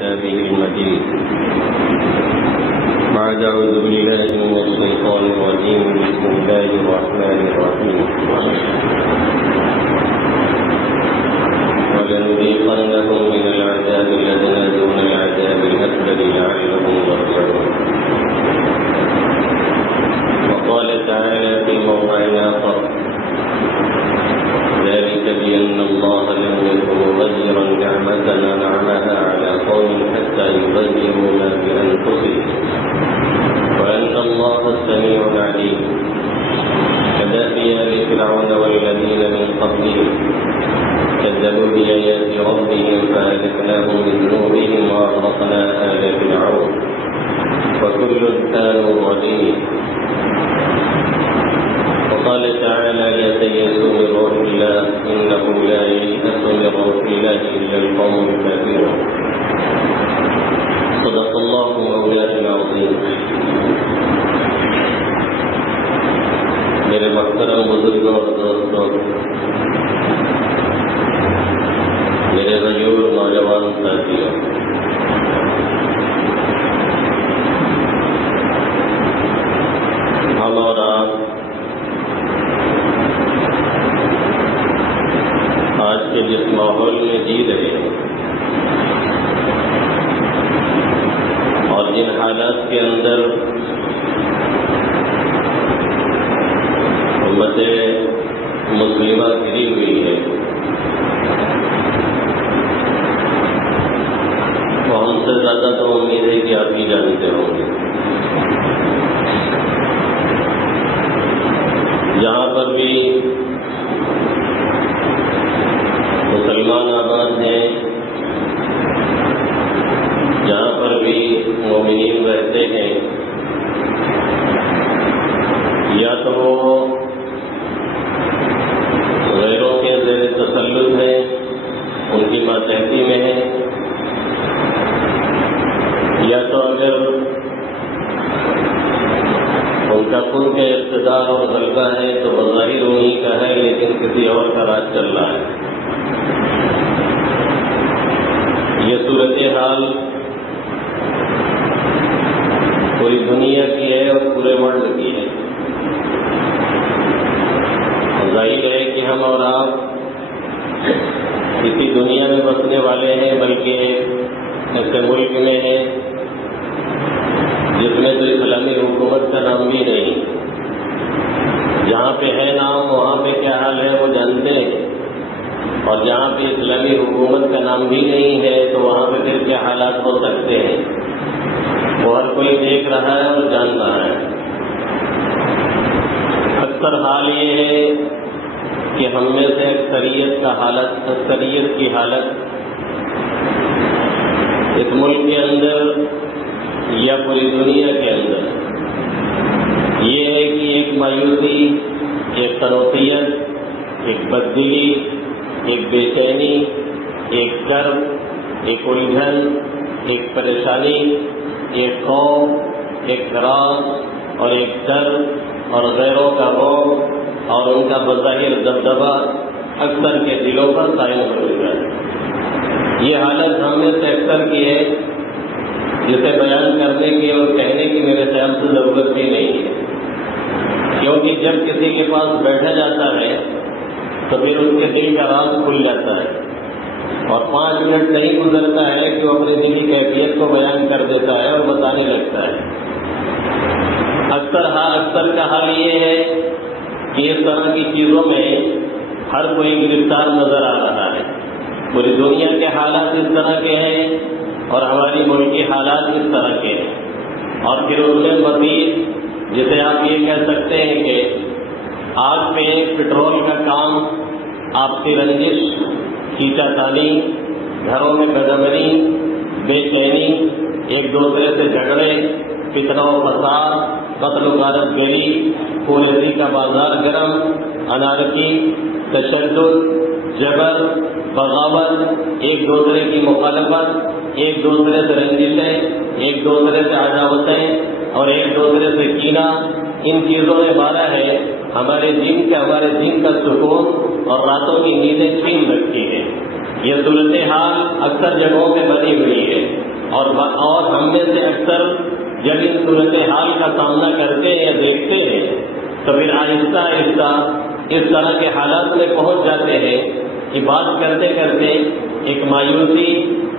كتابه المجيد. بعد أعوذ بالله من الشيطان الرجيم. بسم الله الرحمن الرحيم. ولنذيقنهم من العذاب الأدنى دون العذاب الأكبر لعلهم يرجعون. وقال تعالى في موضع آخر: ذلك بأن الله لم يكن مغيرا نعمة أنعمها على قوم حتى يغيروا ما بأنفسهم وأن الله السميع العليم. كدأب آل فرعون والذين من قبلهم كذبوا بآيات ربهم فأهلكناهم بذنوبهم وأغرقنا آل فرعون وكل كانوا ظالمين. وقال تعالى: لا تيأسوا من روح الله إنه لا ييأس من روح الله إلا القوم الكافرون. صدق الله مولانا العظيم. میرے محترم بزرگوں اور دوستوں، میرے غیور نوجوان ساتھیوں، ہم اور آپ آج کے جس ماحول میں جی رہے ہیں اور جن حالات کے اندر امت مسلمہ گری ہوئی ہے، وہ ہم سے زیادہ تو امید ہے کہ آپ بھی جانتے ہوں گے۔ جہاں پر بھی مسلمان آباد ہیں، جہاں پر بھی مومنین رہتے ہیں، یا تو وہ غیروں کے زیر تسلط ہیں، ان کی ماتحتی میں ہیں، یا تو اگر ان کا خود کے اقتدار اور غلبہ ہے تو بظاہر انہیں کا ہے، لیکن کسی اور کا راج چل رہا ہے۔ یہ صورتحال پوری دنیا کی ہے اور پورے ورلڈ کی ہے۔ ظاہر ہے کہ ہم اور آپ اسی دنیا میں بسنے والے ہیں، بلکہ ایسے ملک میں ہیں جس میں تو اسلامی حکومت کا نام بھی نہیں۔ جہاں پہ ہے نام وہاں پہ کیا حال ہے وہ جانتے ہیں، اور جہاں پہ اسلامی حکومت کا نام بھی نہیں ہے تو وہاں پہ پھر کیا حالات ہو سکتے ہیں، وہ ہر کوئی دیکھ رہا ہے اور جان رہا ہے۔ اکثر حال یہ ہے کہ ہم میں سے اکثریت کی حالت اس ملک کے اندر یا پوری دنیا کے اندر یہ ہے کہ ایک مایوسی، ایک تنوفیت، ایک بددلی، ایک بے چینی، ایک کرب، ایک الجھن، ایک پریشانی، ایک خوف، ایک خراش اور ایک ڈر اور غیروں کا روب اور ان کا بظاہر دبدبہ اکثر کے دلوں پر قائم ہو چکا ہے۔ یہ حالت ہم میں سے اکثر کی ہے، جسے بیان کرنے کی اور کہنے کی میرے خیال سے ضرورت بھی نہیں ہے، کیونکہ جب کسی کے پاس بیٹھا جاتا ہے تو پھر اس کے دل کا راز کھل جاتا ہے، اور 5 منٹ نہیں گزرتا ہے کہ وہ اپنی دلی کیفیت کو بیان کر دیتا ہے اور بتانے لگتا ہے۔ اکثر کا حال یہ ہے کہ اس طرح کی چیزوں میں ہر کوئی گرفتار نظر آ رہا ہے۔ پوری دنیا کے حالات اس طرح کے ہیں اور ہماری ملکی حالات اس طرح کے ہیں، اور پھر اس میں مزید جسے آپ یہ کہہ سکتے ہیں کہ آگ پہ پٹرول کا کام، آپسی رنجش، کھینچا تانی، گھروں میں بدامنی، بے چینی، ایک دوسرے سے جھگڑے، فتنہ و فساد، قتل و غارت گری، پولیسی کا بازار گرم، انارکی، تشدد، جبر، بغاوت، ایک دوسرے کی مخالفت، ایک دوسرے سے رنجشیں، ایک دوسرے سے عداوتیں اور ایک دوسرے سے کینہ، ان چیزوں نے مارا ہے ہمارے دن کا سکون اور راتوں کی نیندیں چھین رکھی ہے۔ یہ صورتحال اکثر جگہوں پہ بنی ہوئی ہے، اور ہم میں سے اکثر جب ان صورتحال کا سامنا کرتے ہیں یا دیکھتے ہیں تو پھر آہستہ آہستہ اس طرح کے حالات میں پہنچ جاتے ہیں کہ بات کرتے کرتے ایک مایوسی،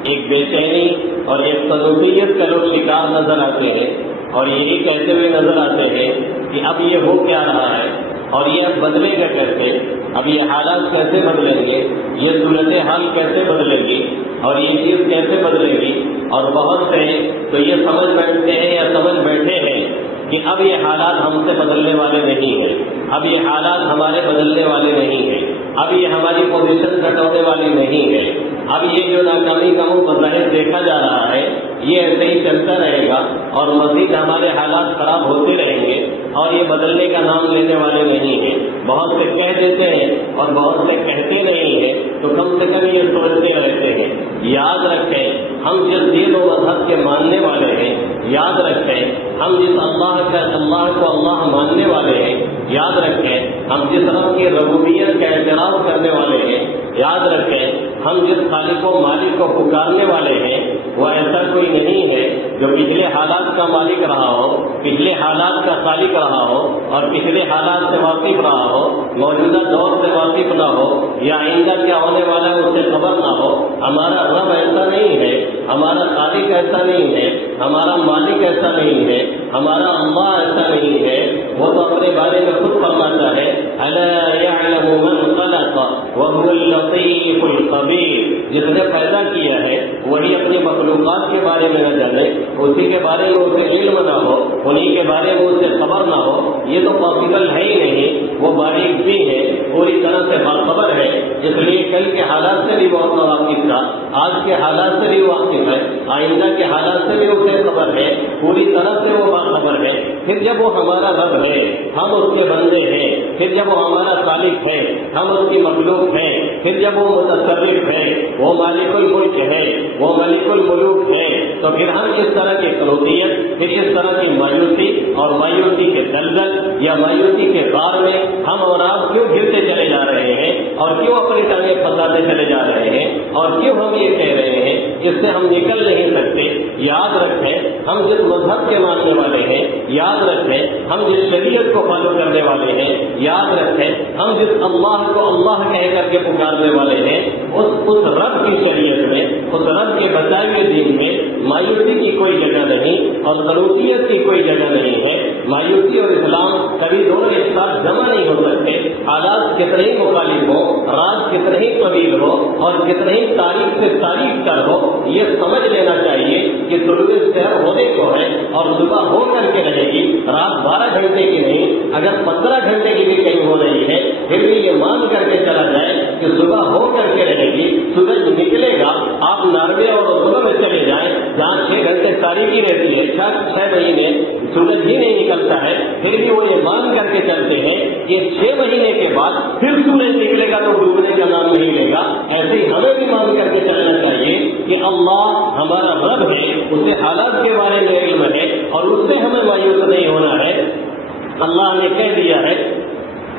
ایک بے چینی اور ایک تنوعیت کا لوگ شکار نظر آتے ہیں، اور یہی کہتے ہوئے نظر آتے ہیں کہ اب یہ ہو کیا رہا ہے اور یہ اب بدلے گا کیسے، اب یہ حالات کیسے بدلیں گے، یہ صورتحال کیسے بدلے گی اور یہ چیز کیسے بدلے گی۔ اور بہت سے تو یہ سمجھ بیٹھتے ہیں یا سمجھ بیٹھے ہیں کہ اب یہ حالات ہم سے بدلنے والے نہیں ہیں، اب یہ حالات ہمارے بدلنے والے نہیں ہیں، اب یہ ہماری پوزیشن گھٹانے والی نہیں ہے، اب یہ جو ناکامی کا منہ بظاہر دیکھا جا رہا ہے یہ ایسے ہی چلتا رہے گا اور مزید ہمارے حالات خراب ہوتے رہیں گے اور یہ بدلنے کا نام لینے والے نہیں ہیں۔ بہت سے کہہ دیتے ہیں اور بہت سے کہتے نہیں ہیں، تو کم سے کم یہ سوچتے رہتے ہیں۔ یاد رکھیں ہم جس دین و مذہب کے ماننے والے ہیں، یاد رکھیں ہم جس اللہ کو اللہ ماننے والے ہیں، یاد رکھیں ہم جس رب کی ربوبیت کا اعتراف کرنے والے ہیں، یاد رکھیں ہم جس خالق و مالک کو پکارنے والے ہیں، وہ ایسا کوئی نہیں ہے جو پچھلے حالات کا مالک رہا ہو، پچھلے حالات کا خالق رہا ہو اور پچھلے حالات سے واقف رہا ہو، موجودہ دور سے واقف نہ ہو یا آئندہ کیا ہونے والا ہے اس سے خبر نہ ہو۔ ہمارا رب ایسا نہیں ہے، ہمارا خالق ایسا نہیں ہے، ہمارا مالک ایسا نہیں ہے، ہمارا اللہ ایسا نہیں ہے۔ وہ تو اپنے بارے میں خود فرماتا ہے الا يعلم من خلق وهو اللطيف الخبير، جس نے پیدا کیا ہے وہی اپنی مخلوقات کے بارے میں نہ جانے، اسی کے بارے میں اسے علم نہ ہو، انہی کے بارے میں اسے خبر نہ ہو، یہ تو پاسبل ہے ہی نہیں۔ وہ باریک بھی ہے، پوری طرح سے باخبر ہے، اس لیے کل کے حالات سے بھی بہت واقف تھا، آج کے حالات سے بھی واقف ہے، آئندہ کے حالات سے بھی اسے خبر ہے، پوری طرح سے وہ باخبر ہے۔ پھر جب وہ ہمارا رب ہے، ہم اس کے بندے ہیں، پھر جب وہ ہمارا خالق ہے، ہم اس کی مخلوق ہیں، پھر جب وہ متصرف ہے، وہ مالک الملک ہے، وہ ملک الملوک ہے، تو پھر ہم اس طرح کی قنوطیت، پھر اس طرح کی مایوسی اور مایوسی کے دلدل یا مایوسی کے غار میں ہم اور آپ کیوں گرتے چلے جا رہے ہیں اور کیوں اپنی ٹانگیں پھنساتے چلے جا رہے ہیں اور کیوں ہم یہ کہہ رہے ہیں جس سے ہم نکل نہیں سکتے۔ یاد رکھیں ہم جس مذہب کے ماننے والے ہیں، یاد رکھیں ہم جس شریعت کو فالو کرنے والے ہیں، یاد رکھیں ہم جس اللہ کو اللہ کہہ کر کے پکارنے والے ہیں، اس رب کی شریعت میں، اس رب کے بتائے ہوئے دین میں مایوسی کی کوئی جگہ نہیں اور ضرورت کی کوئی جگہ نہیں ہے۔ مایوسی اور اسلام کبھی دونوں ایک ساتھ جمع نہیں ہو سکتے۔ حالات کتنے ہی مخالف ہو، راز کتنے ہی طویل ہو اور کتنے ہی تاریخ سے تاریخ تر ہو، یہ سمجھ لینا چاہیے کہ طلوع سحر ہونے کو ہے اور صبح ہو کر کے رہے گی، رات 12 گھنٹے کی نہیں، اگر 15 گھنٹے کی بھی کہیں ہو رہی ہے پھر بھی یہ مان کر کے چلا جائے کہ صبح ہو کر کے رہے گی، سورج نکلے گا۔ آپ ناروے اور صبح میں چلے جائیں جہاں 6 گھنٹے تاریخی رہتی ہے، 6 مہینے سورج ہی نہیں نکلتا ہے، پھر بھی وہ یہ مان کر کے چلتے ہیں کہ 6 مہینے کے بعد پھر سورج نکلے گا تو ڈوبنے کا نام نہیں لے گا۔ ایسے ہی ہمیں بھی مان کر کے چلنا چاہیے کہ اللہ ہمارا رب ہے، اسے حالات کے بارے میں علم ہے اور اس سے ہمیں مایوس نہیں ہونا ہے۔ اللہ نے کہہ دیا ہے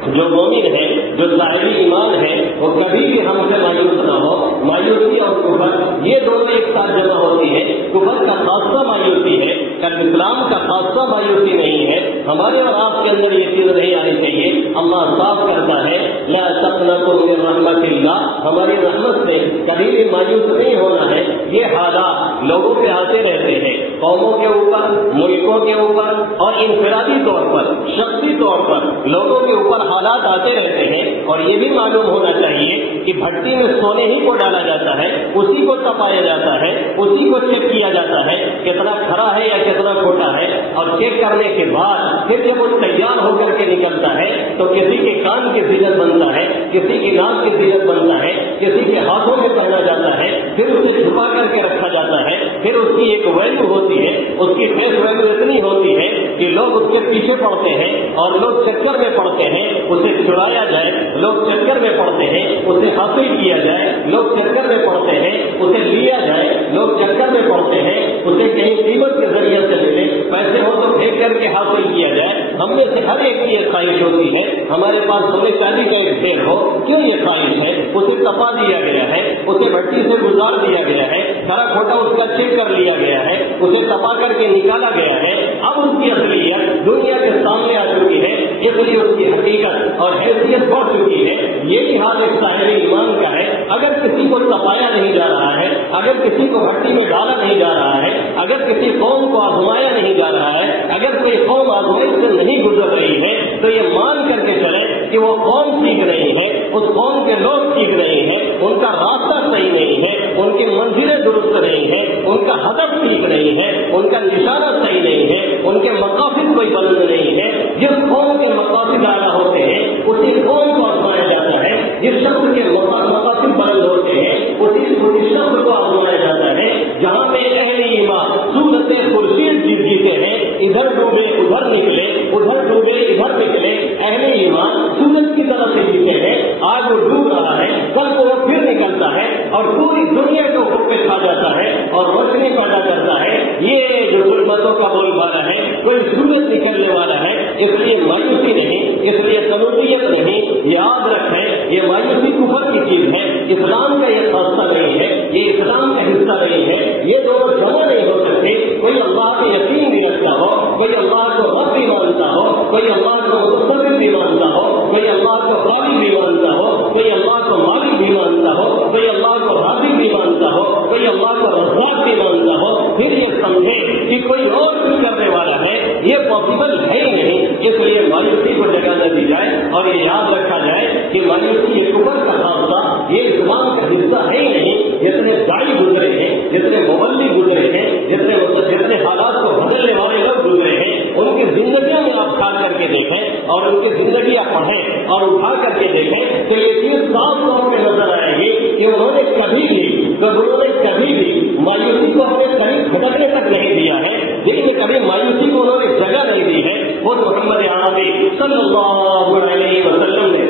جو مومن ہے، جو صاحب ایمان ہے، وہ کبھی بھی ہم سے مایوس نہ ہو۔ مایوسی اور کفر یہ دونوں ایک ساتھ جمع ہوتی ہے۔ کفر کا خاصہ مایوسی ہے، اسلام کا خاصہ مایوسی نہیں ہے۔ ہمارے اور آپ کے اندر یہ چیز نہیں آنی چاہیے۔ اللہ صاف کرتا ہے لا تقنطوا من رحمت اللہ، ہماری رحمت سے کبھی بھی مایوس نہیں ہونا ہے۔ یہ حالات لوگوں پہ آتے رہتے ہیں، قوموں کے اوپر، ملکوں کے اوپر اور انفرادی طور پر، شخصی طور پر لوگوں کے اوپر حالات آتے رہتے ہیں، اور یہ بھی معلوم ہونا چاہیے کہ بھٹی میں سونے ہی کو ڈالا جاتا ہے، اسی کو تپایا جاتا ہے، اسی کو چیک کیا جاتا ہے کتنا کھرا ہے یا کتنا کھوٹا ہے، اور چیک کرنے کے بعد پھر جب وہ تیار ہو کر کے نکلتا ہے تو کسی کے کان کی زینت بنتا ہے، کسی کی ناک کی زینت بنتا ہے، کسی کے ہاتھوں میں پہنا جاتا ہے، پھر اسے چھپا کر کے رکھا جاتا ہے، پھر اس کی ایک ویلیو ہوتی ہے، اس کی فیس ویلیو اتنی ہوتی ہے کہ لوگ اس کے پیچھے پڑتے ہیں اور لوگ چکر میں پڑتے ہیں اسے چرایا جائے، لوگ چکر میں پڑتے ہیں اسے حاصل کیا جائے، لوگ چکر میں پڑتے ہیں اسے لیا جائے، لوگ چکر میں پڑتے ہیں اسے کہیں قیمت کے ذریعے سے ملے، پیسے ہو تو پھینک کر کے حاصل کیا جائے۔ ہم میں سے ہر ایک کی یہ خواہش ہوتی ہے ہمارے پاس سونے چاندی کا ایک ڈھیر ہو۔ کیوں یہ خواہش ہے؟ اسے تپا دیا گیا ہے، اسے بھٹی سے گزار دیا گیا ہے، کھرا کھوٹا اس کا چیک کر لیا گیا ہے، اسے تپا کر کے نکالا گیا ہے، اب اس کی اصلیت دنیا کے سامنے آ چکی ہے، اس لیے اس کی حقیقت اور حیثیت بڑھ چکی ہے۔ یہی حال ایک صاحب ایمان کا ہے، اگر کسی کو تپایا نہیں جا رہا ہے، اگر کسی کو بھٹی میں ڈالا نہیں جا رہا ہے، اگر کسی قوم کو آزمایا نہیں جا رہا ہے، اگر کوئی قوم آزمائش سے نہیں گزر رہی ہے، تو یہ مان کر کے چلے کہ وہ قوم سیکھ رہی ہے، اس قوم کے لوگ سیکھ رہے ہیں، ان کا راستہ صحیح نہیں ہے، ان کی منزلیں درست نہیں ہے، ان کا ہدف ٹھیک نہیں ہے، ان کا نشانہ صحیح نہیں ہے، ان کے مقاصد کوئی بلند نہیں ہے۔ جس قوم کے مقاصد اعلیٰ ہوتے ہیں اسی قوم کو آزمایا جاتا ہے، جس شخص کے مقاصد بلند ہوتے ہیں اسی شخص کو آزمایا جاتا ہے۔ جہاں پہ اہل ایمان صورت خورشید جیتے ہیں، ادھر ڈوبے ادھر نکلے، ادھر ڈوبے ادھر نکلے، اہل ایمان سورج کی طرف سے جیتے ہیں، آج وہ ڈوب رہا ہے، کل کو وہ پھر نکلتا ہے اور پوری دنیا کو اوپر پہ کھا جاتا ہے اور روشنی پیدا کرتا ہے۔ یہ جو ظلمتوں کا بول بالا ہے، کوئی سورج نکلنے والا ہے، اس لیے مایوسی نہیں، اس لیے تنوعیت نہیں، یاد رکھیں یہ مایوسی کفر کی چیز ہے، اسلام کا یہ خاصہ نہیں ہے، یہ اسلام کا حصہ نہیں ہے، یہ دونوں جمع نہیں ہو سکتے۔ کوئی اللہ کے یقین بھی رکھتا ہو، کوئی اللہ کو رب بھی مانتا ہو، کوئی اللہ کو متصرف بھی مانتا ہو، کوئی اللہ کو خالق بھی مانتا ہو، کوئی اللہ کو مالک بھی مانتا ہو، کوئی اللہ کو رازق بھی مانتا ہو، کوئی اللہ کو رزاق بھی مانتا ہو، پھر یہ سمجھے کہ کوئی اور کچھ کرنے والا ہے، یہ پاسبل ہے ہی نہیں۔ اس لیے مایوسی کو جگہ نہ دی جائے اور یہ یاد رکھا جائے کہ مایوسی یہ کفر کا حادثہ، یہ اسلام کا حصہ ہے ہی نہیں۔ جتنے داعی گزرے ہیں، جتنے مبلغ گزرے ہیں، جتنے حالات کو بدلنے والے لوگ گزرے ہیں، ان کی زندگیوں میں آپ کھا کر کے دیکھیں اور ان کی زندگیاں پڑھیں اور اٹھا کر کے دیکھیں تو یہ چیز صاف طور پہ نظر آئے گی کہ انہوں نے کبھی بھی مایوسی کو اپنے قریب بھٹکنے تک نہیں دیا ہے، لیکن کبھی مایوسی کو انہوں نے جگہ نہیں دی ہے۔ وہ محمد عربی صلی اللہ علیہ وسلم نے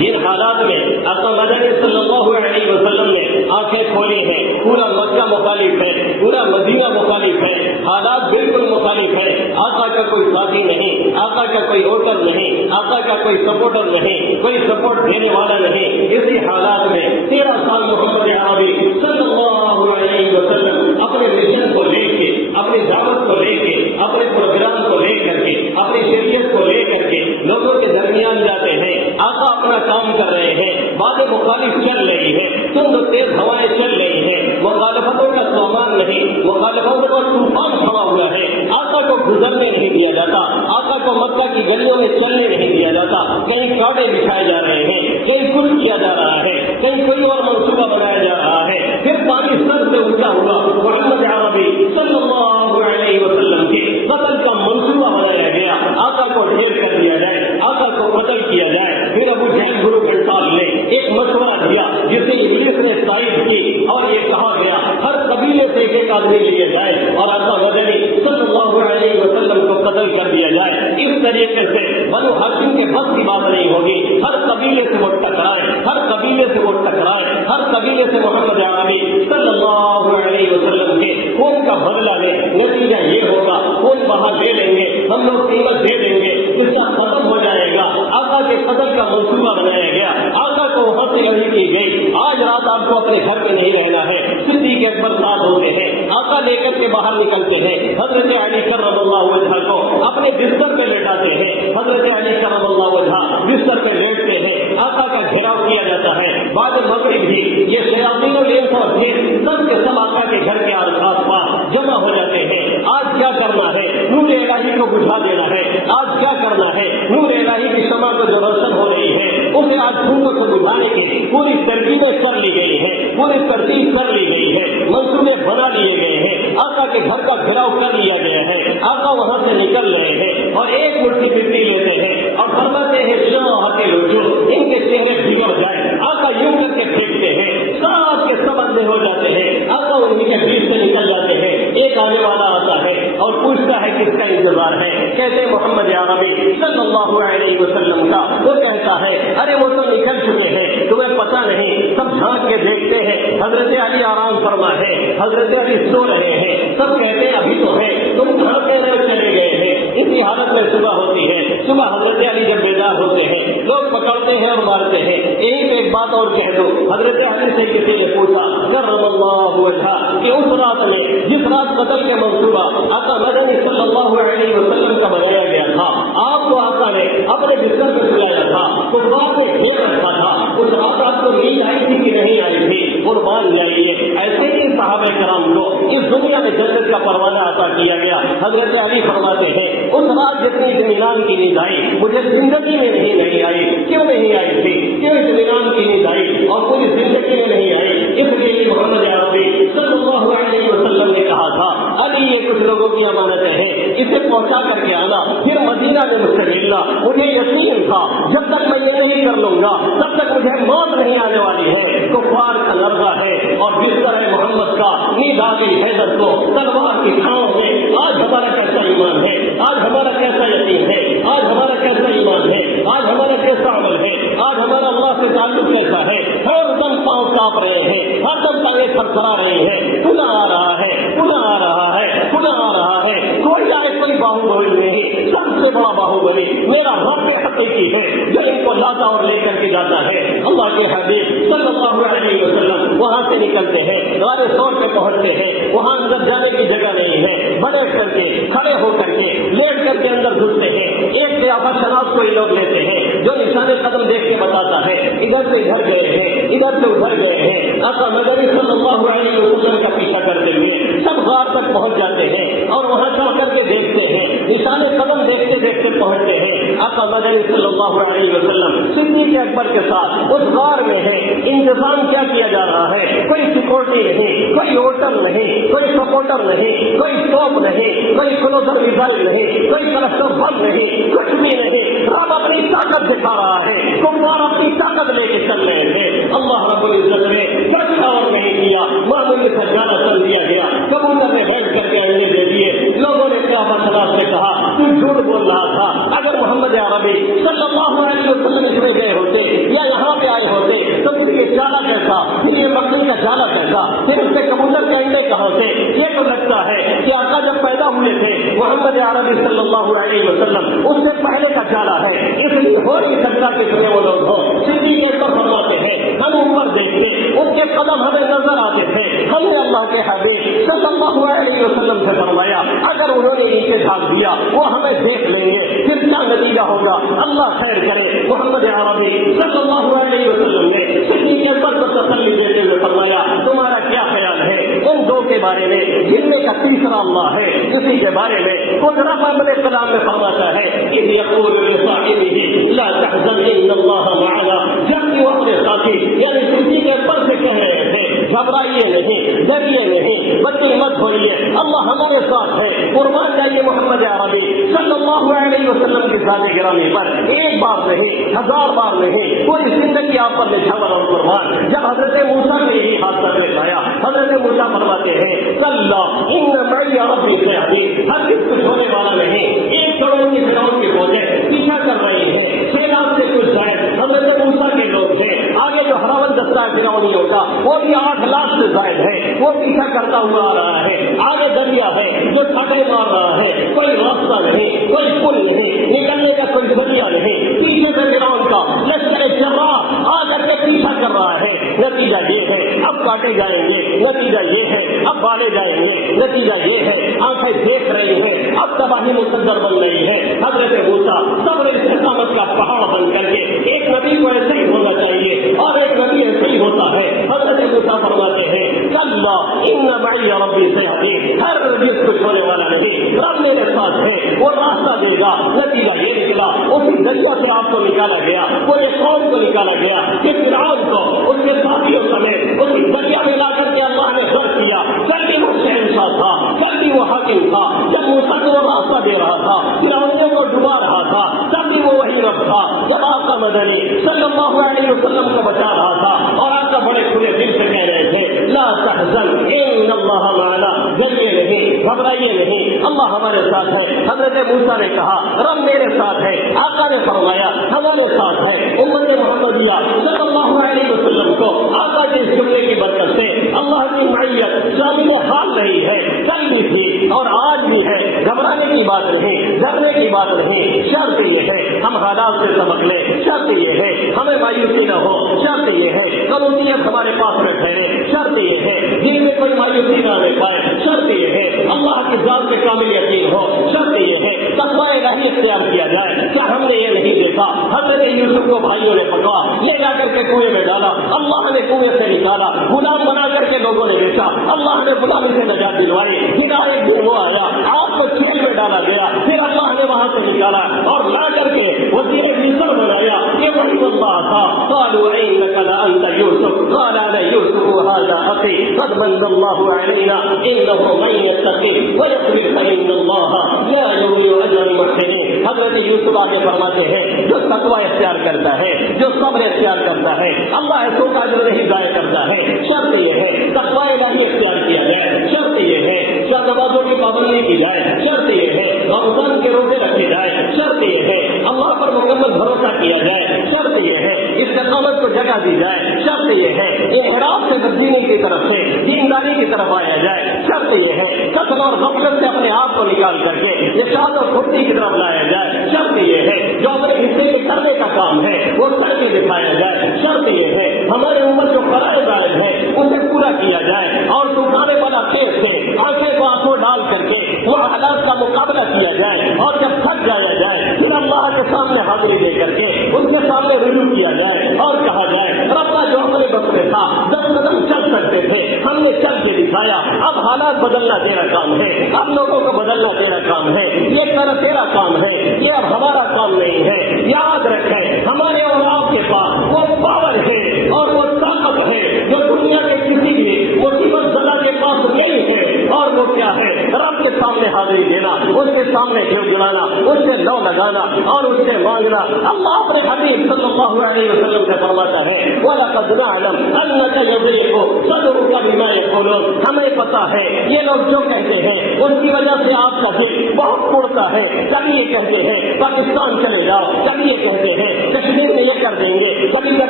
جن حالات میں آقا مدنی صلی اللہ علیہ وسلم نے آنکھیں کھولی ہیں، پورا مکہ مخالف ہے، پورا مدینہ مخالف ہے، حالات بالکل مخالف ہے، آقا کا کوئی ساتھی نہیں، آقا کا کوئی ووٹر نہیں، آقا کا کوئی سپورٹر نہیں، کوئی سپورٹ دینے والا نہیں۔ اسی حالات میں 13 سال محمد عربی صلی اللہ علیہ وسلم اپنے مشن کو لے کے، اپنی دعوت کو لے کے، اپنے پروگرام کو لے کر کے، اپنی شریعت کو لے کر کے لوگوں کے درمیان جاتے ہیں۔ آقا اپنا کام کر رہے ہیں، باتیں مخالف چل رہی ہے، تند تیز ہوائیں چل رہی ہیں، مخالفتوں کا سامان نہیں، مخالفتوں کا طوفان کھڑا ہوا ہے، آقا کو گزرنے نہیں دیا جاتا، آقا کو مکہ کی گلیوں میں چلنے نہیں دیا جاتا، کہیں کاٹے بچھائے جا رہے ہیں، کہیں کچھ کیا جا رہا ہے، کہیں کوئی اور منصوبہ بنایا جا رہا ہے۔ پھر پانی سر سے اونچا ہوا، محمد عربی صلی اللہ علیہ وسلم کے قتل کا منصوبہ بنایا گیا، آقا کو ڈھیر کر دیا جائے، آقا کو قتل کیا جائے۔ پھر ابو جہل گرو گھنٹال نے ایک مشورہ دیا جسے ابلیس نے تائید کی اور یہ کہا گیا ہر قبیلے سے ایک آدمی لیے جائے اور آقا مدنی صلی اللہ علیہ وسلم کو قتل کر دیا جائے۔ اس طریقے سے بنو ہاشم کے بس کی بات نہیں ہوگی، ہر قبیلے سے وہ ٹکرائے، ہر قبیلے سے وہ ٹکرائے، ہر قبیلے سے محمد عربی صلی اللہ علیہ وسلم کے خون کا بدلہ لے۔ نتیجہ یہ ہوگا خون وہاں دے لیں گے، ہم لوگ قیمت دے دیں گے، اس کا ختم ہو جائے گا۔ آقا کے قتل کا منصوبہ بنایا گیا، آقا کو وہاں سے لڑی کی گئی۔ آج رات آپ کو اپنے گھر میں نہیں رہنا ہے، صدیق اکبر ساتھ ہوتے ہیں، آقا لے کر کے باہر نکلتے ہیں، حضرت علی کرم اللہ وجہہ کو اپنے بستر پہ لیٹاتے ہیں، حضرت علی کرم اللہ وجہہ بستر پہ لیٹتے ہیں، آقا کا گھیراؤ کیا جاتا ہے۔ بعد مغرب بھی یہ شیاطین و انس اور جن سب کے سب آقا کے گھر کے آس پاس جمع ہو جاتے ہیں۔ آج کیا کرنا ہے؟ نور الہی کو بجھا دینا ہے۔ آج کیا کرنا ہے؟ نور الہی کی شمع کو جو روشن ہو رہی ہے اسے آج دھوپ کو بجھانے کی پوری ترکیبیں کر لی گئی ہے، پوری ترتیب کر لی گئی ہے، منصوبے بنا لیے گئے ہیں، آقا کے گھر کا گھیراؤ کر لیا گیا ہے۔ آقا وہاں سے نکل رہے ہیں اور ایک مٹھی مٹی لیتے ہیں اور فرماتے ہیں شاہ کے رجوع، ان کے چہرے بگڑ جائے۔ آقا یوں کر کے پھینکتے ہیں، سب کے سب اندھے ہو جاتے ہیں، آقا انہیں کے بیچ سے نکل جاتے ہیں۔ ایک آنے والا آتا ہے اور پوچھتا ہے کس کا انتظار ہے؟ کہتے محمد عربی صلی اللہ علیہ وسلم کا۔ وہ کہتا ہے ارے وہ تو نکل چکے ہیں، تمہیں پتہ نہیں۔ سب جھانک کے دیکھتے ہیں، حضرت علی آرام فرما ہے، حضرت علی سو رہے ہیں، سب کہتے ہیں ابھی تو ہے، تم کہاں سے چلے گئے ہیں۔ اسی حالت میں صبح ہوتی ہے، صبح حضرت علی جب بیدار ہوتے ہیں لوگ پکڑتے ہیں اور مارتے ہیں. یہی پہ ایک بات اور کہہ دو. حضرت علی سے کسی نے پوچھا کرم اللہ وجہہ کہ اس رات میں جس رات قتل کے منصوبہ آقا مدنی صلی اللہ علیہ وسلم کا بنایا گیا تھا, آپ کو آقا نے اپنے بستر پہ سلایا تھا, کفار نے گھیر رکھا تھا, اس رات آپ کو نیند آئی تھی کہ نہیں آئی تھی؟ قربان جائیے. ایسے ہی صحابہ کرام کو اس دنیا میں جنت کا پروانہ عطا کیا گیا. حضرت علی فرماتے ہیں اس رات جتنی اطمینان کی نیند آئی مجھے زندگی میں نہیں آئی. کیوں نہیں آئی تھی؟ کیوں اطمینان کی نیند آئی اور پوری زندگی میں نہیں آئی؟ اس لیے محمد عربی صلی اللہ علیہ وسلم نے کہا تھا علی یہ کچھ لوگوں کی امانتیں ہیں, اسے پہنچا کر کے آنا, پھر مدینہ میں مجھ سے ملنا. مجھے یقین تھا جب تک میں یہ نہیں کر لوں گا تب تک مجھے موت نہیں آنے والی ہے. کفار کا لرزہ ہے اور بستر ہے محمد کا, نیند آ گئی حیدر کو تلوار کی چھاؤں میں. آج ہمارا کیسا ایمان ہے, آج ہمارا کیسا یقین ہے, آج ہمارا کیسا ایمان ہے, آج ہمارا کیسا عمل ہے, آج ہمارا اللہ سے تعلق کیسا ہے. ہر دم پاؤں کانپ رہے ہیں, ہر دم ٹانگیں تھرتھرا رہی ہیں. پناہ آ رہا ہے, پناہ آ رہا ہے, پناہ آ رہا ہے. کوئی آئے کوئی باہوبلی نہیں, سب سے بڑا باہوبلی میرا رب حقیقی ہے جو ان کو لاتا اور لے کر کے جاتا ہے. اللہ کے حبیب صلی اللہ علیہ وسلم وہاں سے نکلتے ہیں, غار ثور پہ پہنچتے ہیں. وہاں اندر جانے کی جگہ نہیں ہے, بیٹھ کر کے, کھڑے ہو کر کے, لیٹ کر کے اندر گھستے ہیں. ایک قیافہ شناس کو یہ لوگ لیتے ہیں جو نشان قدم دیکھ کے بتاتا ہے ادھر سے ادھر گئے ہیں, ادھر سے ادھر گئے ہیں. آقا مدنی صلی اللہ علیہ وسلم کا پیچھا کرتے ہوئے سب غار تک پہنچ جاتے ہیں اور وہاں چڑھ کر کے دیکھتے ہیں, نشان قدم دیکھتے دیکھتے پہنچتے ہیں. آقا مدنی صلی اللہ علیہ وسلم صدیق اکبر کے ساتھ اس غار میں ہے. انتظام کیا کیا جا رہا ہے؟ کوئی سیکورٹی نہیں, کوئی ہوٹل نہیں, کوئی سپورٹر نہیں, کوئی اسٹاپ نہیں, کوئی کلوزر میزائل نہیں, کوئی کلسٹر بم نہیں, کچھ بھی نہیں. رب اپنی طاقت دکھا رہا ہے, کفار اپنی طاقت لے کے چل رہے تھے. اللہ رب العزت نے کچھ اور نہیں کیا, معمولی سے گانا چل دیا گیا. کبوتر نے بیٹھ کر کے انڈے دے دیے. لوگوں نے کیا مسئلہ سے کہا تو جھوٹ بول رہا تھا. اگر محمد عربی صلی اللہ علیہ وسلم اس میں گئے ہوتے یا یہاں پہ آئے ہوتے تو پھر یہ جالا کیسا, پھر یہ بکری کا جالا کیسا, پھر اس کے کبوتر کے انڈے کہاں سے؟ یہ تو لگتا ہے کہ آقا جب پیدا ہوئے تھے محمد عربی صلی اللہ علیہ وسلم اس سے پہلے کا جالا ہے, اس لیے ہو نہیں سکتا کہ اتنے وہ لوگ ہوں. صدیق اکبر فرماتے ہیں ہم اوپر دیکھتے ان کے قدم ہمیں نظر آتے تھے. ہم نے اللہ کے حبیب صلی اللہ علیہ وسلم سے فرمایا اگر انہوں نے نیچے ڈھال دیا وہ ہمیں دیکھ لیں گے, پھر کیا نتیجہ ہوگا؟ اللہ خیر کرے. محمد عربی صلی اللہ علیہ وسلم نے صدیق اکبر کو تسلی دیتے ہوئے فرمایا تمہارا کیا خیال ہے ان دو کے بارے میں جن میں کا تیسرا اللہ ہے؟ اسی کے بارے میں قدرت اپنے کلام میں فرماتا ہے کہ یقول لصاحبہ لا تحزن ان اللہ معنا, جبکہ وہ اپنے ساتھی یعنی صدیق اکبر سے کہہ رہے تھے گھبرائیے نہیں, ڈریے نہیں, بدل مت ہوئیے, اللہ ہمارے ساتھ ہے. قربان جائیے محمد عربی صلی اللہ علیہ وسلم کی ذات گرامی پر ایک بار نہیں, ہزار بار نہیں, کوئی زندگی آپ پر نچھاور اور قربان. جب حضرت موسیٰ کے یہی حادثہ پیش آیا, حضرت موسیٰ فرماتے ہیں اللہ ان معی ربی سیہدی, ہر کچھ ہونے والا نہیں. 1 کروڑ کی فرعون کی فوجیں پیچھا کر رہی ہیں, 6 لاکھ سے کچھ زائد حضرت موسیٰ کے لوگ ہیں. آگے جو ہراون دستہ ہے فرعونیوں کا وہ بھی 8 لاکھ سے زائد ہے, وہ پیچھا کرتا ہوا آ رہا ہے. آگے دریا ہے جو چھٹے مار رہا ہے, کوئی راستہ نہیں, کوئی پل نہیں, نکلنے کا کوئی ذریعہ نہیں. پیچھے سے فرعون کا لشکر جراح آ کر کے پیچھا کر رہا ہے. نتیجہ یہ ہے اب کاٹے جائیں گے, نتیجہ یہ ہے اب بالے جائیں گے, نتیجہ یہ ہے آنکھیں دیکھ رہی ہیں اب تباہی مقدر بن رہی ہے. حضرت موسیٰ صبر استقامت کا پہاڑ بن کر کے, ایک نبی کو ایسے ہی ہونا چاہیے اور ایک نبی ایسے ہی ہوتا ہے. حضرت موسیٰ فرماتے ہیں کلا ان معی ربی سیہدی, ہر چیز کچھ ہونے والا نہیں, رب میرے ساتھ ہے, وہ راستہ دے گا. نتیجہ یہ نکلا اسی دریا سے آپ کو نکالا گیا, پورے قوم کو نکالا گیا کہ فرعون کو اس کے ساتھیوں سمیت اسی دریا میں لا کر کے اللہ نے غرق کیا. کل بھی وہ شہنشاہ تھا, کل بھی وہ حاکم تھا, جب موسیٰ کو وہ راستہ دے رہا تھا, فرعونیوں کو ڈبا رہا تھا, تب بھی وہ وہی رب تھا. جب آپ کا مدنی صلی اللہ علیہ وسلم کو بچا رہا تھا اور آپ کا بڑے کھلے دل سے کہہ رہے تھے لا تحزن ان اللہ معنا, ڈریے نہیں, گھبرائیے نہیں, اللہ ہمارے ساتھ ہے. حضرت موسیٰ نے کہا رب میرے ساتھ ہے. آقا نے فرمایا ہمارے ساتھ ہے. امت محمدیہ صلی اللہ علیہ وسلم کو آقا کے اس جملے کی برکت سے اللہ کی معیت شامل حال رہی ہے, کل بھی تھی اور آج بھی ہے. گھبرانے کی بات نہیں، ڈرنے کی بات نہیں، شرط یہ ہے ہم حالات سے سبق لیں، شرط یہ ہے ہمیں مایوسی نہ ہو، شرط یہ ہے قانونیت ہمارے پاس میں ٹھہرے، شرط یہ ہے دل میں کوئی مایوسی نہ آنے پائے، شرط یہ ہے اللہ کی ذات پہ کامل یقین ہو، شرط یہ ہے تقوی الہی اختیار کیا جائے۔ کیا ہم نے یہ نہیں دیکھا حضرت یوسف کو بھائیوں نے پکڑا، لے جا کر کے کنویں میں ڈالا، اللہ نے کنویں سے نکالا، غلام بنا کر کے لوگوں نے بیچا، اللہ نے غلامی سے نجات دلوائی، پھر ایک دن وہ آیا آپ کو جیل میں ڈالا گیا، پھر اللہ نے وہاں سے نکالا اور لا کر کے وزیر مصر بنایا، یہ وہی اللہ تھا۔ قالوا إنك لأنت يوسف قال أنا يوسف هذا أخي قد من الله علينا إنه من يتقي ويصبر فإن الله لا يضيع أجر المحسنين۔ حضرت یوسف آگے فرماتے ہیں جو تقوی اختیار کرتا ہے، جو صبر اختیار کرتا ہے، اللہ ایسوں کا اجر نہیں ضائع کرتا ہے۔ شرط یہ ہے تقوی الہی اختیار کیا جائے، شرط یہ ہے کیا نمازوں کی پابندی کی جائے، شرط یہ ہے رمضان کے روزے رکھے جائے، شرط یہ ہے اللہ پر مکمل بھروسہ کیا جائے، شرط یہ ہے استقامت کو جگہ دی جائے، شرط یہ ہے احرام سے بددینی کی طرف سے دینداری کی طرف آیا جائے، شرط یہ ہے کثرت اور غفلت سے اپنے آپ کو نکال کر کے ارشاد اور خودی کی طرف لایا جائے، شرط یہ ہے جو اپنے حصے میں کرنے کا کام ہے وہ کر کے دکھایا جائے، شرط یہ ہے ہمارے اوپر جو فرائض عائد ہے اسے پورا کیا جائے اور سکھانے والا کیس سے آنکھیں کو آنکھوں ڈال کر کے وہ حالات کا مقابلہ کیا جائے اور جب تھک جایا جائے پھر اللہ کے سامنے حاضری دے کر کے اس کے سامنے رجوع کیا جائے اور کہا جائے ربنا جو ہمارے بس میں تھا دم قدم چل سکتے تھے ہم نے چل کے دکھایا، اب حالات بدلنا تیرا کام ہے، اب لوگوں کو بدلنا تیرا کام ہے، یہ طرح تیرا کام ہے، یہ اب ہمارا کام نہیں ہے۔ یاد رکھیں ہمارے اور آپ کے پاس وہ پاور ہے اور وہ طاقت ہے جو دنیا کے کسی بھی مصیبت زدہ کے پاس نہیں ہے، اور وہ کیا ہے رب کے سامنے حاضری دینا، اس کے سامنے جھڑ جلانا، اس سے لو لگانا اور اس سے مانگنا۔ اللہ اپنے حبیب صلی اللہ علیہ وسلم سے فرماتا ہے وَلَقَدْ نَعْلَمْ أَنَّكَ يَضِيقُ صَدْرُكَ بِمَا يَقُولُونَ، ہمیں پتا ہے یہ لوگ جو کہتے ہیں اس کی وجہ سے آپ کا دل بہت اڑتا ہے، کبھی یہ کہتے ہیں پاکستان چلے جاؤ، کبھی یہ کہتے ہیں کشمیر میں یہ کر دیں گے، کبھی کا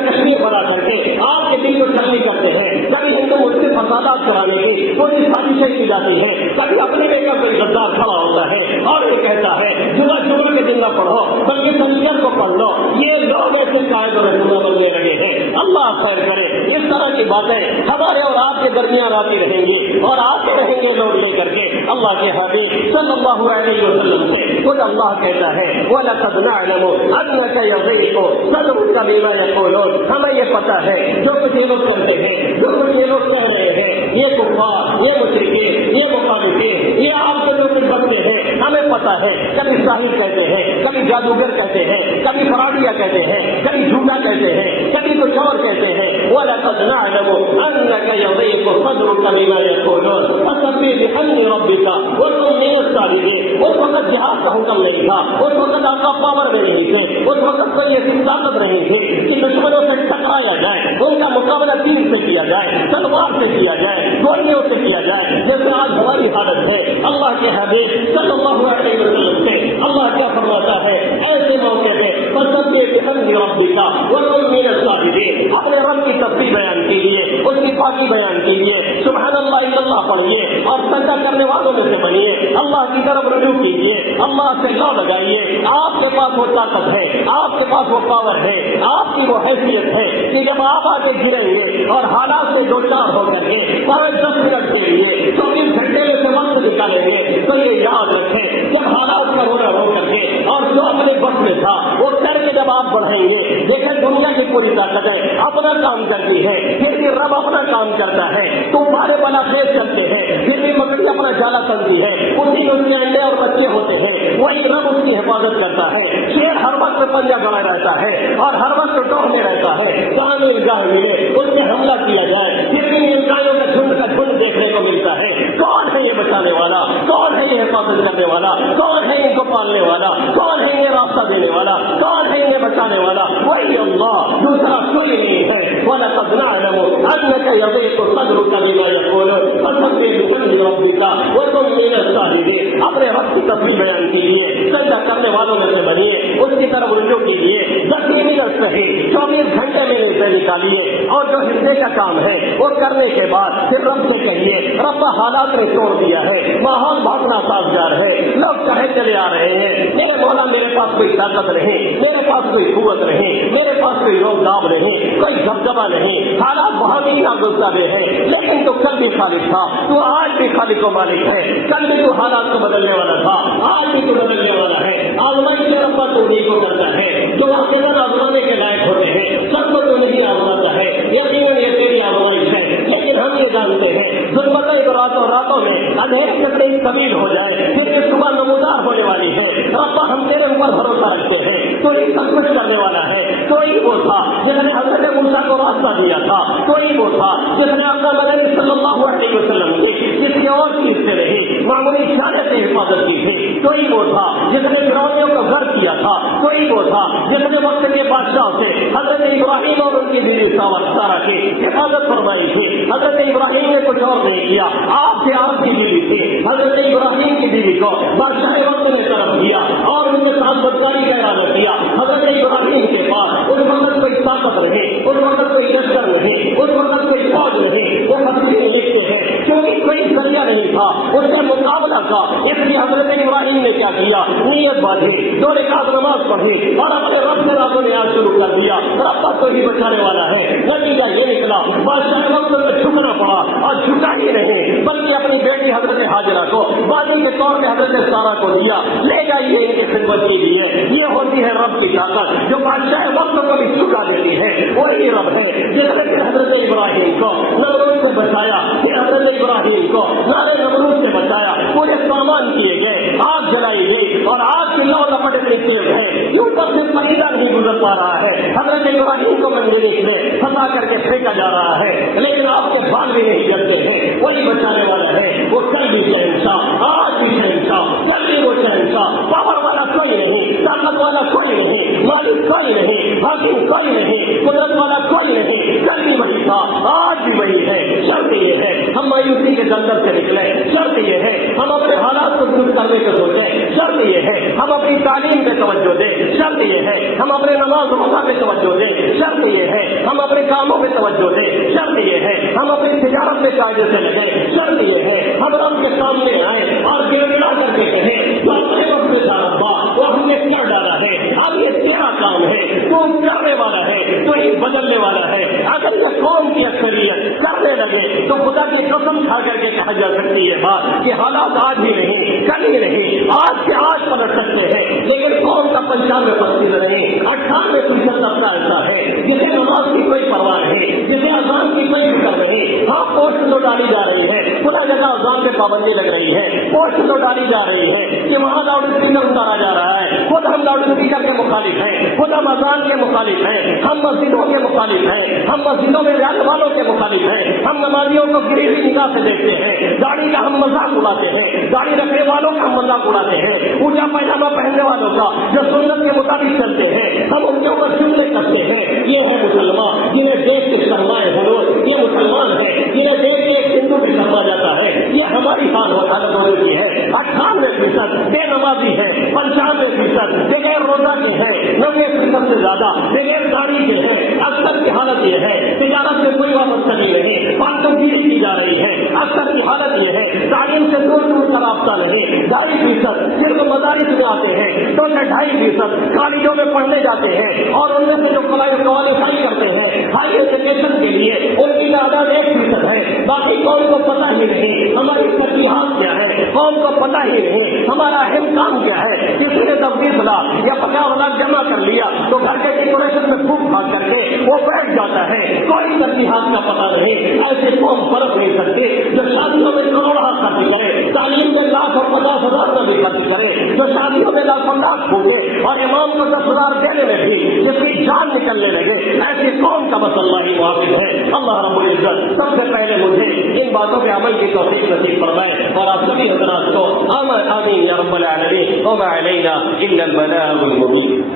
کشمیر بنا کر کے آپ کے دل کو ٹھنڈی کرتے ہیں، کبھی ہندو مجھ سے فسادات کرانے کی کوئی سازشیں کی جاتی ہیں، کبھی اپنے لے کر کوئی غدار کھڑا ہوتا ہے اور یہ کہتا ہے جمعہ کے دن نہ پڑھو بلکہ سنیت کو پڑھ لو، یہ لوگ ایسے قائد اور رسولہ بننے لگے ہیں۔ اللہ خیر کرے اس طرح کی باتیں ہمارے اور آپ کے درمیان آتی رہیں گی اور آتے رہیں گے لوگ لے کر کے اللہ کے حبیب صلی اللہ علیہ وسلم سے خود اللہ کہتا ہے وَلَقَدْ نَعْلَمُ أَنَّكَ يَضِيقُ صَدْرُكَ بِمَا يَقُولُونَ، ہمیں یہ پتا ہے جو کچھ یہ لوگ کرتے ہیں، جو کچھ یہ لوگ کہہ رہے ہیں، یہ کفار، یہ مشرکین، یہ مخالفین، یہ آپ کے جو کچھ بچے ہیں، ہمیں پتا ہے کبھی ساحر کہتے ہیں، کبھی جادوگر کہتے ہیں، کبھی فراڈیا کہتے ہیں، کبھی جھوٹا کہتے ہیں، کبھی کچھ اور کہتے ہیں۔ وَلَقَدْ نَعْلَمُ أَنَّكَ يَضِيقُ صَدْرُكَ بِمَا يَقُولُونَ فَسَبِّحْ بِحَمْدِ رَبِّكَ وَكُن مِّنَ السَّاجِدِينَ۔ اس وقت جہاد کا حکم نہیں تھا، اس وقت آقا پاور میں نہیں تھے، اس وقت کوئی ایسی طاقت نہیں تھی کہ دشمنوں سے ٹکرایا جائے، ان کا مقابلہ تیر سے کیا جائے، تلوار سے کیا جائے، گولیوں سے کیا جائے، جیسے آج ہماری حالت ہے۔ اللہ کے حبیب صلی اللہ علیہ وسلم سے اللہ کیا فرماتا ہے ایسے موقع پہ فَسَبِّحْ بِحَمْدِ رَبِّكَ وَكُن مِّنَ السَّاجِدِينَ، اپنے رب کی تسبیح بیان کیجیے، اس کی پاکی بیان کیجیے، سبحان اللہ الا اللہ پڑھیے اور سجدہ کرنے والوں میں سے بنیے، اللہ کی طرف رجوع کیجیے، اللہ سے لو لگائیے۔ آپ کے پاس وہ طاقت ہے، آپ کے پاس وہ پاور ہے، آپ کی وہ حیثیت ہے کہ جب آپ آگے گریں گے اور حالات سے دو چار ہو کر کے 5-10 منٹ کے لیے 24 گھنٹے میں سے وقت نکالیں گے تو یہ یاد رکھیں جب حالات کا رونا ہو کر کے اور جو اپنے بس میں تھا وہ کر کے جب آپ بڑھیں گے، دیکھیں دنیا کی پوری طاقتیں اپنا کام کرتی ہے، پھر بھی رب اپنا کام کرتا ہے، تمہارے بلا خیز چلتے ہیں، پھر بھی مکڑی اپنا جالا چلتی ہے، اسی میں اس کے انڈے اور بچے ہوتے ہیں، وہی رب اس کی حفاظت کرتا ہے۔ شیر ہر وقت پنجہ گڑا رہتا ہے اور ہر وقت ٹوہنے رہتا ہے، کہاں الگاہ ملے اس میں حملہ کیا جائے، پھر بھی الگاہوں کا جھنڈ دیکھنے کو ملتا ہے۔ کون ہے یہ بچانے والا، کون ہے یہ حفاظت کرنے والا، کون ہے ان کو پالنے والا، کون ہے یہ راستہ دینے والا، کون ہے انہیں بچانے والا؟ وہی اللہ، دوسرا کوئی نہیں ہے۔ وَلَقَدْ نَعْلَمُ أَنَّكَ يَضِيقُ صَدْرُكَ بِمَا يَقُولُونَ فَسَبِّحْ بِحَمْدِ رَبِّكَ وَكُن مِّنَ السَّاجِدِينَ، اپنے رب کی تسبیح بیان کیجیے، سجدہ کرنے والوں میں سے بنیے، اس کی طرف رجوع کیجیے، 10 منٹ صحیح 24 گھنٹے میں حصے نکالیے اور جو حصے کا کام ہے وہ کرنے کے بعد پھر رب سے کہیے رب حالات نے توڑ دیا ہے، ماحول بھاگنا سازگار ہے، لوگ چاہے چلے آ رہے ہیں، میرے مولا میرے پاس کوئی طاقت نہیں، میرے پاس کوئی قوت نہیں، میرے پاس کوئی روک داب نہیں، کوئی دبدبا نہیں، حالات بہت ہی ناگزیر ہیں، لیکن تو کل بھی خالق تھا، تو آج بھی خالق و مالک ہے، کل بھی تو حالات کو بدلنے والا تھا، آج بھی تو بدلنے والا ہے۔ آزمائی سے رب تو نہیں کو کرتا ہے، جو واقعات آزمانے کے لائق ہوتے ہیں سب کو تو نہیں آزماتا ہے، یقیناً یہ تیری آزمائش ہے، لیکن ہم یہ جانتے ہیں ظلمتیں راتوں میں اندھیرے سے تیز طویل ہو جائے پھر یہ صبح نمودار ہونے والی ہے۔ رب ہم تیرے اوپر بھروسہ رکھتے ہیں، تو یہ سب کچھ کرنے والا ہے۔ کوئی وہ تھا جس نے حضرت موسیٰ کو راستہ دیا تھا، کوئی وہ تھا جس نے اپنا مدنی صلی اللہ علیہ وسلم کی جس کی اور چیز سے رہی معمولی شاید سے حفاظت کی تھی، کوئی وہ تھا جس نے فرعونیوں کو غرق کیا تھا، کوئی وہ تھا جس نے وقت کے بادشاہ سے حضرت ابراہیم اور ان کی بیوی سارہ کی حفاظت فرمائی تھی۔ حضرت ابراہیم نے کچھ اور نہیں کیا، آپ سے آپ کی بیوی تھی، حضرت ابراہیم کی بیوی کو بادشاہ وقت نے طرف کیا اور ان کے ساتھ بدکاری کا ارادہ کیا۔ حضرت ابراہیم کے پاس اس وقت کوئی طاقت نہیں، اس وقت کوئی لشکر نہیں، اس وقت کوئی فوج نہیں، وہ حدیث لکھتے ہیں کیونکہ کوئی ذریعہ نہیں تھا اس سے مقابلہ کا، اس لیے حضرت ابراہیم نے کیا کیا، نیت باندھی، 2 رکعت نماز پڑھی اور اپنے رب سے رب نے آج شروع کر دیا، رب تو ہی بچانے والا ہے۔ نتیجہ یہ نکلا بادشاہ وقت میں جھکنا پڑا اور جھکا ہی نہیں بلکہ اپنی بیٹی حضرت حاجرہ کو باقی کے طور پہ حضرت سارہ کو دیا، لے جائیے ان کی خدمت کے لیے۔ یہ ہوتی ہے رب کی طاقت جو بادشاہ وقت کو بھی جھکا دیتی ہے، وہی رب ہے جس نے حضرت ابراہیم کو نمرود سے بچایا، پھر حضرت ابراہیم کو نارے نمرود سے بچایا، پورے سامان کیے گئے، آگ جلائی گئی اور آگ کی لو لپٹ اتنی تیز ہے کہ اوپر سے پریدا نہیں گزر پا رہا ہے، حضرت ابراہیم کو منجنیق میں پھنسا کر کے پھینکا جا رہا ہے، لیکن آپ کے بال بھی نہیں جلتے ہیں، وہی بچانے والا ہے، وہ کل بھی شہنشاہ، آج بھی شہنشاہ، کل بھی وہ شہنشاہ، پاور والا کوئی نہیں، طاقت والا کوئی نہیں، مالک کوئی نہیں، حاکم کوئی نہیں، قدرت والا کوئی نہیں، کل بھی وہی تھا، آج بھی وہی ہے۔ شرط یہ ہے ہم مایوسی کے دلدل سے نکلیں، شرط یہ ہے ہم اپنے حالات کو دور کرنے کے سوچیں، شرط یہ ہے ہم اپنی تعلیم پہ توجہ دیں، شرط یہ ہے ہم اپنے نماز روزہ پہ توجہ دیں، شرط یہ ہے ہم اپنے کاموں پہ توجہ دیں، شرط یہ ہے ہم اپنی تجارت میں قاعدے سے لگیں، شرط یہ ہے ہم رب کے سامنے آئیں اور گڑ گڑا کر کے کہیں جو اپنے وقت میں ربا وہ ہم نے کر ڈالا ہے، اب یہ تیرا کام ہے، تو کرنے والا ہے، تو ہی بدلنے والا ہے۔ اگر یہ قوم کی اکثریت کرنے لگے تو خدا کی قسم کھا کر کے کہا جا سکتی ہے بات کہ حالات آج ہی نہیں، کل ہی نہیں، آج کے آج پلٹ سکتے ہیں، لیکن قوم کا 95% نہیں، 98% طبقہ ایسا ہے جسے نماز کی کوئی پرواہ نہیں، جسے اذان کی کوئی فکر نہیں۔ ہاں پوسٹ تو ڈالی جا رہی ہے، خدا جگہ اذان پہ پابندی لگ رہی ہے، پوسٹ تو ڈالی جا رہی ہے کہ وہاں لاؤڈ اسپیکر اتارا جا رہا ہے، خود ہم لاؤڈ اسپیکر کے مخالف ہیں، خود ہم اذان کے مخالف ہیں، ہم مسجدوں کے مخالف ہیں، ہم مسجدوں میں جانے والوں کے مخالف ہیں، ہم نمازیوں کو گری ہوئی نگاہ سے دیکھتے ہیں، داڑھی کا ہم مذاق اڑاتے ہیں، داڑھی رکھنے والوں کا ہم مذاق اڑاتے ہیں، اونچا پائجامہ پہننے والوں کا جو سنت کے مطابق چلتے ہیں ہم ان کے اوپر جملے کرتے ہیں۔ یہ ہے مسلمان جنہیں دیکھ کے شرمائے حضور، یہ مسلمان ہے جنہیں دیکھ کے ایک ہندو بھی شرما جاتا ہے۔ یہ ہماری حالت ہونے کی ہے۔ 98% بے نمازی ہے، 95% بغیر روزہ کے ہیں، 90% سے زیادہ بغیر داڑھی کے ہیں۔ اکثر کی حالت یہ ہے تجارت میں کوئی وابستگی نہیں، پانچوں گیری کی جا رہی ہے۔ اکثر کی حالت یہ ہے تعلیم سے دور دور کا رابطہ نہیں، 2.5% صرف مدارس میں آتے ہیں، 2 سے 2.5% کالجوں میں پڑھنے جاتے ہیں اور ان میں سے جو کوالیفائی کرتے ہیں ہائی ایجوکیشن کے لیے ان کی تعداد 1% ہے۔ باقی قوم کو پتہ ہی نہیں ہماری ترجیحات کیا ہے، قوم کو پتہ ہی نہیں ہمارا اہم کام کیا ہے۔ کسی نے 20 لاکھ یا 50 لاکھ جمع کر لیا تو گھر کے ڈیکوریشن میں پھونک پھاک کر کے وہ بیٹھ جاتا ہے، کوئی ترجیحات کا پتہ نہیں۔ ایسے قوم فرق نہیں سکتے جو شادیوں میں کروڑوں خرچ کرے، تعلیم میں لاکھ اور 50,000 کا بھی خرچ کرے، جو شادیوں میں لاکھوں لاکھ پھونکے اور امام کو 10,000 دینے میں بھی جس کی جان نکلنے لگے، ایسی قوم کا بس اللہ ہی محافظ ہے۔ اللہ رب العزت سب سے پہلے مجھے ان باتوں کے عمل کی توفیق نصیب فرمائے اور آپ سبھی حضرات کو آمین یا رب العالمین وما علینا الا البلاغ المبین۔